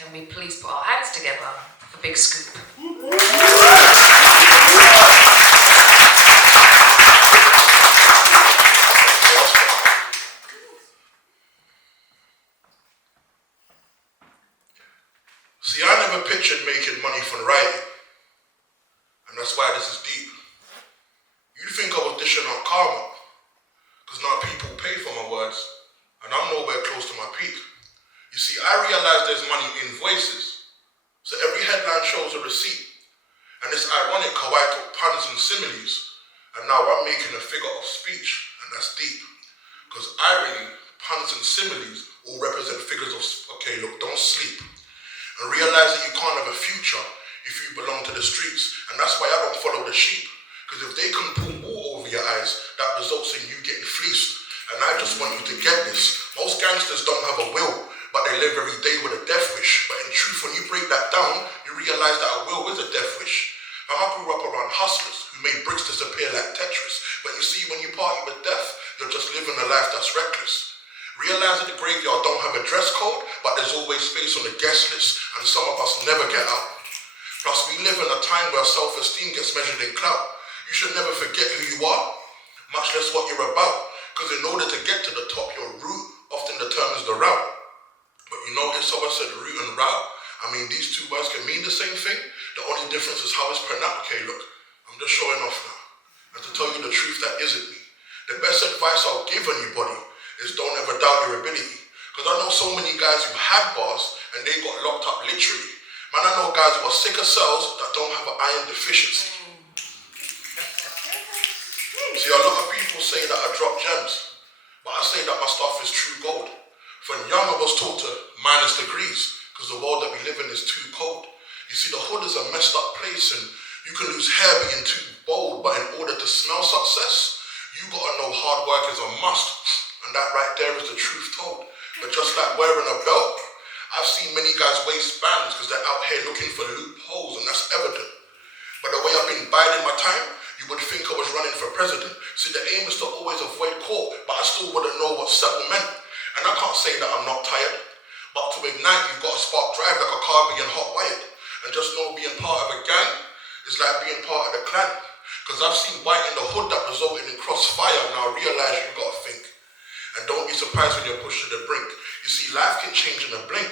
can we please put our hands together for Big Scoop? See, I never pictured making money from writing, and that's why this is deep. You'd think I was dishing out karma, because now people pay for my words, and I'm nowhere close to my peak. You see, I realize there's money in voices, so every headline shows a receipt, and it's ironic how I took puns and similes, and now I'm making a figure of speech, and that's deep. Because irony, puns and similes all represent figures of, okay, look, don't sleep. And realize that you can't have a future if you belong to the streets. And that's why I don't follow the sheep. Because if they can pull wool over your eyes, that results in you getting fleeced. And I just want you to get this. Most gangsters don't have a will, but they live every day with a death wish. But in truth, when you break that down, you realize that a will is a death wish. Now, I grew up around hustlers who made bricks disappear like Tetris. But you see, when you party with death, you're just living a life that's reckless. Realize that the graveyard don't have a dress code, but there's always space on the guest list, and some of us never get out. Plus, we live in a time where self-esteem gets measured in clout. You should never forget who you are, much less what you're about, because in order to get to the top, your route often determines the route. But you notice how I said route and route? I mean, these two words can mean the same thing. The only difference is how it's pronounced. Okay, look, I'm just showing off now. And to tell you the truth, that isn't me. The best advice I'll give anybody is don't ever doubt your ability. Because I know so many guys who had bars and they got locked up literally. Man, I know guys who are sicker cells that don't have an iron deficiency. See, a lot of people say that I drop gems, but I say that my stuff is true gold. From young I was taught to minus degrees, because the world that we live in is too cold. You see, the hood is a messed up place and you can lose hair being too bold, but in order to smell success, you gotta know hard work is a must. And that right there is the truth told. But just like wearing a belt, I've seen many guys waste bands because they're out here looking for loopholes, and that's evident. But the way I've been biding my time, you would think I was running for president. See, the aim is to always avoid court, but I still wouldn't know what settle meant. And I can't say that I'm not tired. But to ignite, you've got to spark drive like a car being hot wired. And just know being part of a gang is like being part of the clan. Because I've seen white in the hood that resulted in crossfire, and I realize you got to think. And don't be surprised when you're pushed to the brink. You see, life can change in a blink.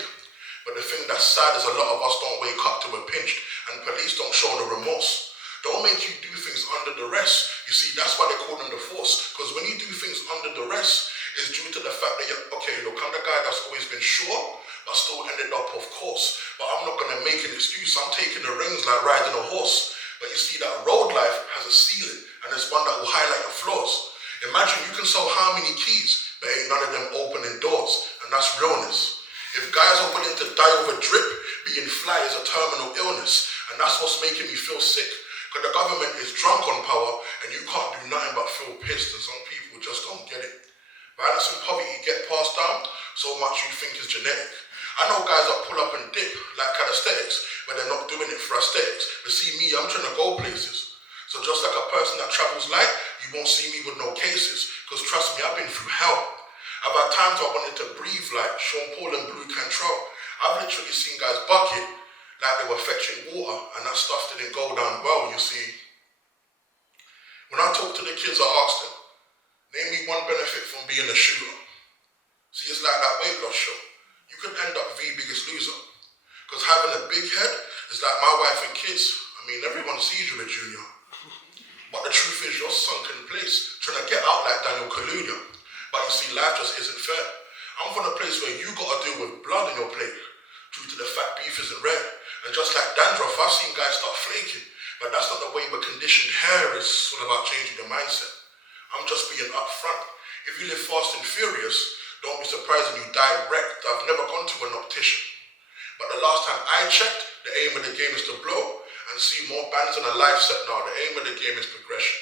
But the thing that's sad is a lot of us don't wake up till we're pinched, and police don't show no remorse. Don't make you do things under duress. You see, that's why they call them the force. Because when you do things under duress, it's due to the fact that you're, okay, look, I'm the guy that's always been sure, but still ended up off course. But I'm not going to make an excuse. I'm taking the reins like riding a horse. But you see, that road life has a ceiling, and it's one that will highlight your flaws. Imagine you can sell how many keys, but ain't none of them opening doors, and that's realness. If guys are willing to die over drip, being fly is a terminal illness, and that's what's making me feel sick. Because the government is drunk on power, and you can't do nothing but feel pissed, and some people just don't get it. Violence and poverty get passed down so much you think is genetic. I know guys that pull up and dip like calisthenics, but they're not doing it for aesthetics. But see me, I'm trying to go places. So just like a person that travels light, you won't see me with no cases. Because trust me, I've been through hell. I've had times I wanted to breathe like Sean Paul and Blue Cantrell. I've literally seen guys bucket like they were fetching water, and that stuff didn't go down well, you see. When I talk to the kids, I ask them, name me one benefit from being a shooter. See, it's like that weight loss show. You could end up the biggest loser. Because having a big head is like my wife and kids. I mean, everyone sees you a junior. But the truth is, you're sunk in place, trying to get out like Daniel Kaluuya. But you see, life just isn't fair. I'm from a place where you got to deal with blood in your plate, due to the fact beef isn't rare. And just like dandruff, I've seen guys start flaking. But that's not the way with conditioned hair is all about changing your mindset. I'm just being upfront. If you live fast and furious, don't be surprised when you die wrecked. I've never gone to an optician. But the last time I checked, the aim of the game is to blow and see more bands in a live set now. The aim of the game is progression.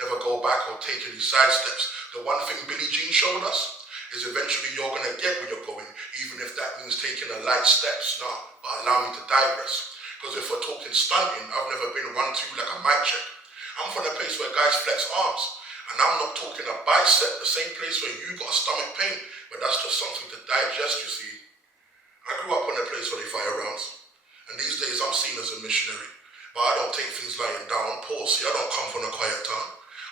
Never go back or take any side steps. The one thing Billie Jean showed us is eventually you're going to get where you're going, even if that means taking a light steps now. But allow me to digress. Because if we're talking stunting, I've never been 1-2 like a mic check. I'm from a place where guys flex arms. And I'm not talking a bicep, the same place where you got stomach pain. But that's just something to digest, you see. I grew up in a place where they fire these days I'm seen as a missionary, but I don't take things lying down. Paul, see, I don't come from a quiet town.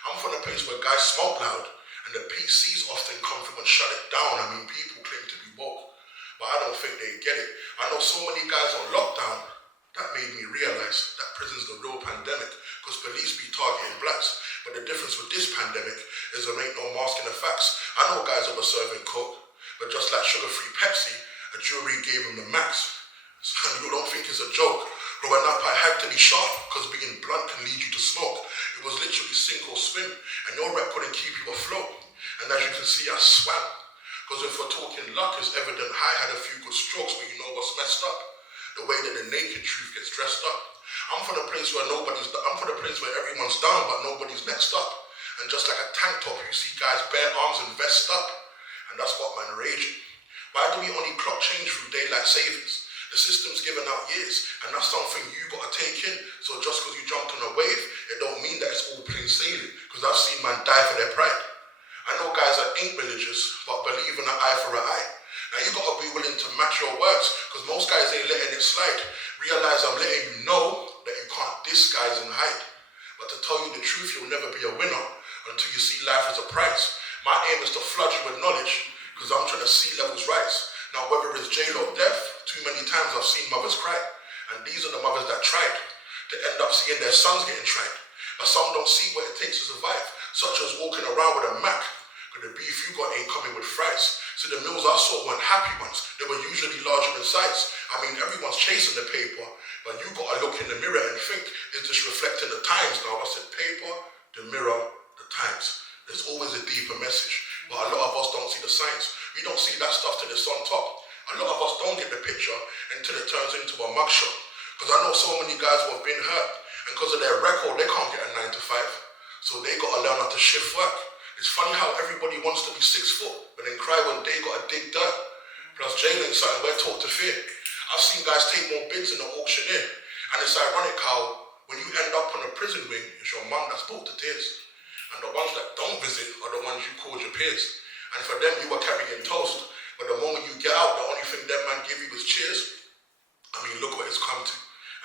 I'm from a place where guys smoke loud, and the PCs often come through and shut it down. I mean, people claim to be woke, but I don't think they get it. I know so many guys on lockdown that made me realize that prison's the real pandemic, because police be targeting blacks. But the difference with this pandemic is there ain't no masking the facts. I know guys that were serving coke, but just like sugar-free Pepsi, a jury gave them the max. So you don't think it's a joke. Growing up, I had to be sharp, because being blunt can lead you to smoke. It was literally sink or swim, and your rep couldn't keep you afloat. And as you can see, I swam. Because if we're talking luck, it's evident I had a few good strokes, but you know what's messed up? The way that the naked truth gets dressed up. I'm from a place where everyone's down, but nobody's next up. And just like a tank top, you see guys bare arms and vest up. And that's what man raging. Why do we only clock change through daylight savings? The system's given out years, and that's something you gotta take in. So just because you jumped on a wave, it don't mean that it's all plain sailing, because I've seen man die for their pride. I know guys that ain't religious, but believe in an eye for an eye. Now you gotta be willing to match your words, because most guys ain't letting it slide. Realize I'm letting you know that you can't disguise and hide. But to tell you the truth, you'll never be a winner until you see life as a prize. My aim is to flood you with knowledge, because I'm trying to see levels rise. Now whether it's jail or death, too many times I've seen mothers cry. And these are the mothers that tried to end up seeing their sons getting tried. But some don't see what it takes to survive, such as walking around with a Mac. Because the beef you got ain't coming with fries. So the meals I saw weren't happy ones. They were usually larger in size. I mean, everyone's chasing the paper, but you gotta look in the mirror and think, is this reflecting the times? Now I said paper, the mirror, the times. There's always a deeper message. But a lot of us don't see the signs. We don't see that stuff till it's on top. A lot of us don't get the picture until it turns into a mugshot. Because I know so many guys who have been hurt, and because of their record, they can't get a 9 to 5. So they gotta learn how to shift work. It's funny how everybody wants to be 6 foot, but then cry when they gotta dig dirt. Plus jail ain't something we're taught to fear. I've seen guys take more bids than the auctioneer. And it's ironic how when you end up on a prison wing, it's your mum that's brought to tears. And the ones that don't visit are the ones you called your peers. And for them, you were carrying toast. But the moment you get out, the only thing that man give you is cheers. I mean, look what it's come to.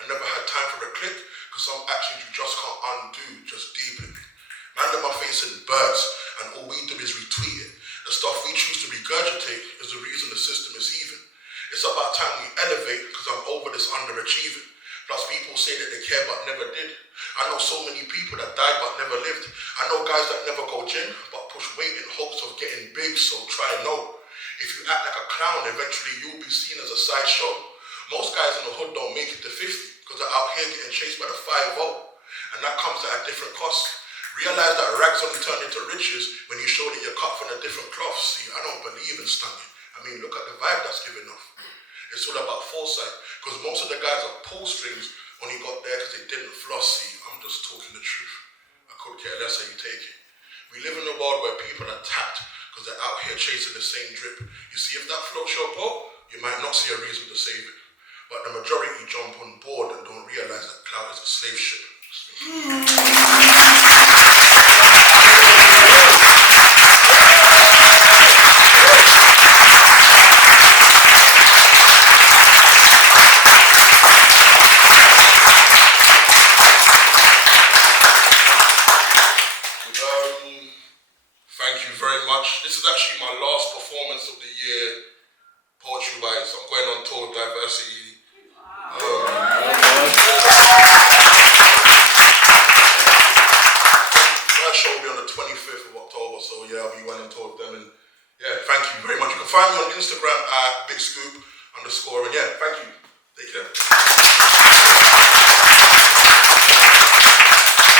I never had time for a click, because some actions you just can't undo, just deepen. Man, them are facing birds, and all we do is retweet it. The stuff we choose to regurgitate is the reason the system is heaving. It's about time we elevate, because I'm over this underachieving. Plus people say that they care but never did. I know so many people that died but never lived. I know guys that never go gym but push weight in hopes of getting big, so try no. If you act like a clown, eventually you'll be seen as a sideshow. Most guys in the hood don't make it to 50 because they're out here getting chased by the 5-0. And that comes at a different cost. Realize that rags only turn into riches when you show that you're cut from a different cloth. See, I don't believe in stunning. I mean, look at the vibe that's giving off. It's all about foresight, because most of the guys on pull strings only got there because they didn't floss. See, I'm just talking the truth. I could care less how you take it. We live in a world where people are tapped because they're out here chasing the same drip. You see, if that floats your boat, you might not see a reason to save it. But the majority jump on board and don't realize that cloud is a slave ship. Thank you very much. This is actually my last performance of the year, poetry-wise. I'm going on tour with Diversity. First show will be on the 25th of October, so yeah, I'll be running tour with them. And yeah, thank you very much. You can find me on Instagram at BigScoop_, and yeah, thank you.